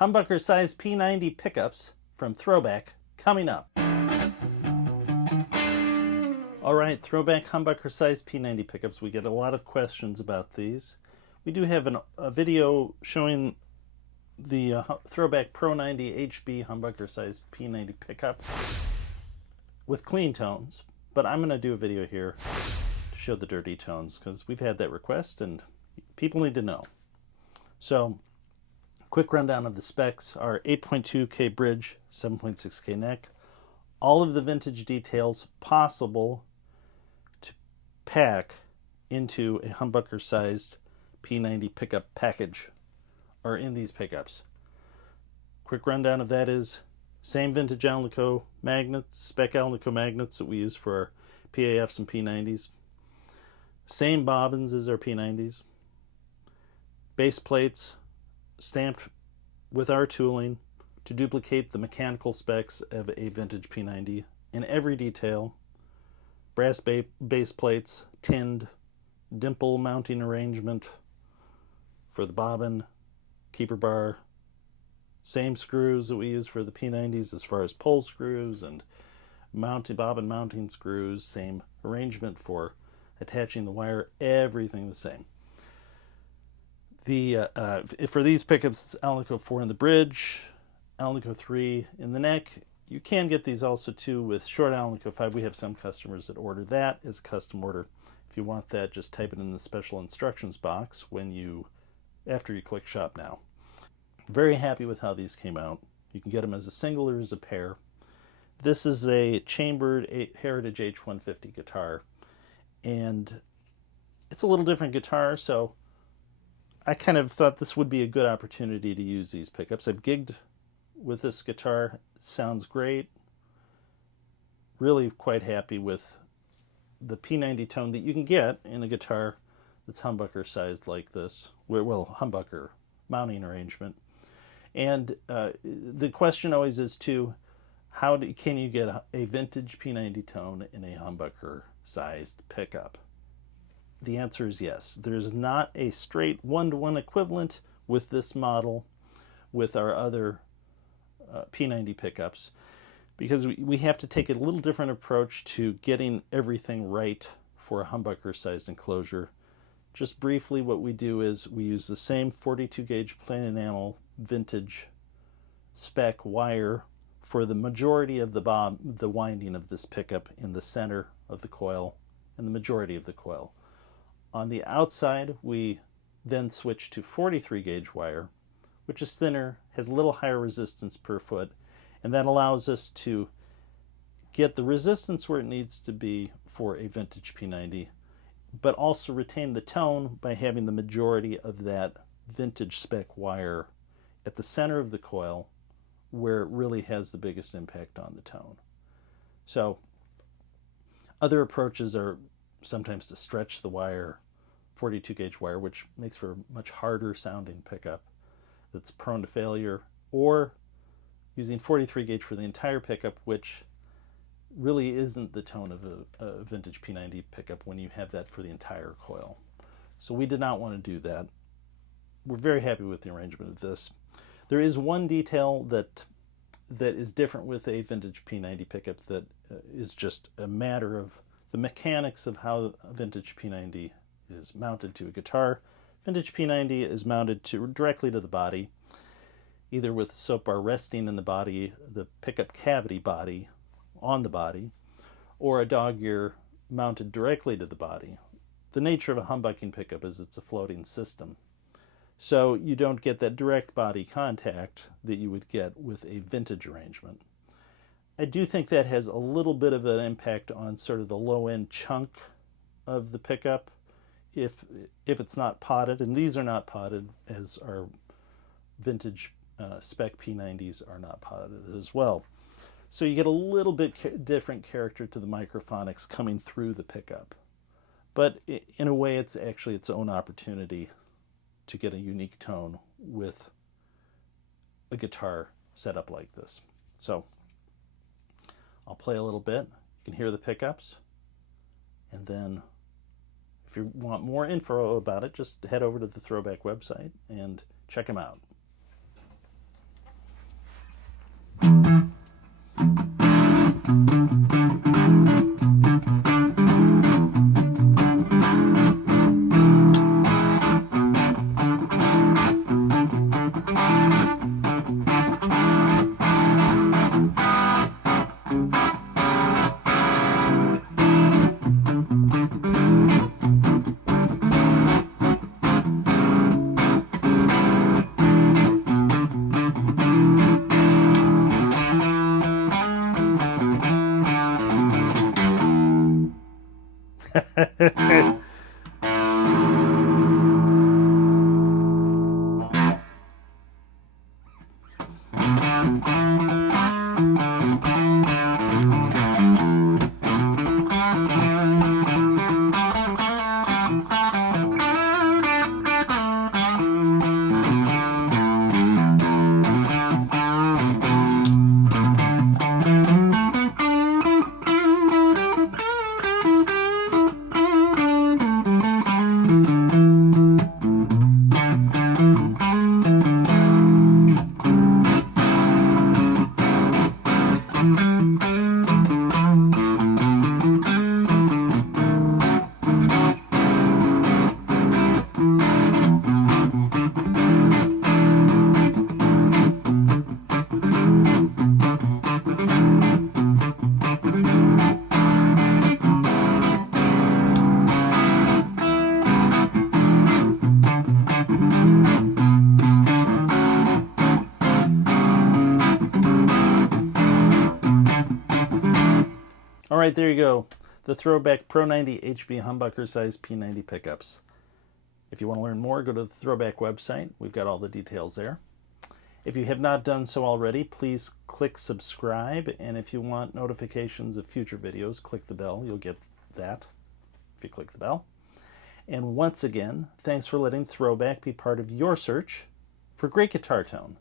Humbucker size P90 pickups from Throwback coming up. All right, Throwback humbucker size P90 pickups. We get a lot of questions about these. We do have a video showing the Throwback Pro 90 HB humbucker size P90 pickup with clean tones, but I'm going to do a video here to show the dirty tones because we've had that request and people need to know. So, quick rundown of the specs are 8.2K bridge, 7.6K neck, all of the vintage details possible to pack into a humbucker sized P90 pickup package are in these pickups. Quick rundown of that is same vintage Alnico magnets, spec Alnico magnets that we use for our PAFs and P90s. Same bobbins as our P90s. Base plates stamped with our tooling to duplicate the mechanical specs of a vintage P90 in every detail. Brass base plates, tinned, dimple mounting arrangement for the bobbin, keeper bar. Same screws that we use for the P90s as far as pull screws and bobbin mounting screws. Same arrangement for attaching the wire, everything the same. For these pickups, Alnico 4 in the bridge, Alnico 3 in the neck. You can get these also too with short Alnico 5. We have some customers that order that as a custom order. If you want that, just type it in the special instructions box after you click shop now. Very happy with how these came out. You can get them as a single or as a pair. This is a chambered Heritage H150 guitar, and it's a little different guitar, so I kind of thought this would be a good opportunity to use these pickups. I've gigged with this guitar. It sounds great. Really quite happy with the P90 tone that you can get in a guitar that's humbucker sized like this. Well, humbucker mounting arrangement. And the question always is too, can you get a vintage P90 tone in a humbucker sized pickup? The answer is yes. There's not a straight one-to-one equivalent with this model with our other P90 pickups because we have to take a little different approach to getting everything right for a humbucker sized enclosure. Just briefly, what we do is we use the same 42 gauge plain enamel vintage spec wire for the majority of the winding of this pickup in the center of the coil and the majority of the coil. On the outside, we then switch to 43 gauge wire, which is thinner, has a little higher resistance per foot, and that allows us to get the resistance where it needs to be for a vintage P90, but also retain the tone by having the majority of that vintage spec wire at the center of the coil where it really has the biggest impact on the tone. So other approaches are sometimes to stretch the wire, 42 gauge wire, which makes for a much harder sounding pickup that's prone to failure, or using 43 gauge for the entire pickup, which really isn't the tone of a vintage P90 pickup when you have that for the entire coil. So we did not want to do that. We're very happy with the arrangement of this. There is one detail that is different with a vintage P90 pickup that is just a matter of the mechanics of how a vintage P90 is mounted to a guitar. Vintage P90 is mounted directly to the body, either with a soap bar resting in the body, the pickup cavity body on the body, or a dog ear mounted directly to the body. The nature of a humbucking pickup is it's a floating system, so you don't get that direct body contact that you would get with a vintage arrangement. I do think that has a little bit of an impact on sort of the low-end chunk of the pickup if it's not potted, and these are not potted as our vintage spec P90s are not potted as well. So you get a little bit different character to the microphonics coming through the pickup. But in a way, it's actually its own opportunity to get a unique tone with a guitar set up like this. So I'll play a little bit. You can hear the pickups. And then if you want more info about it, just head over to the Throwback website and check them out. All right, there you go. The Throwback Pro 90 HB humbucker size P90 pickups. If you want to learn more, go to the Throwback website. We've got all the details there. If you have not done so already, please click subscribe. And if you want notifications of future videos, click the bell. You'll get that if you click the bell. And once again, thanks for letting Throwback be part of your search for great guitar tone.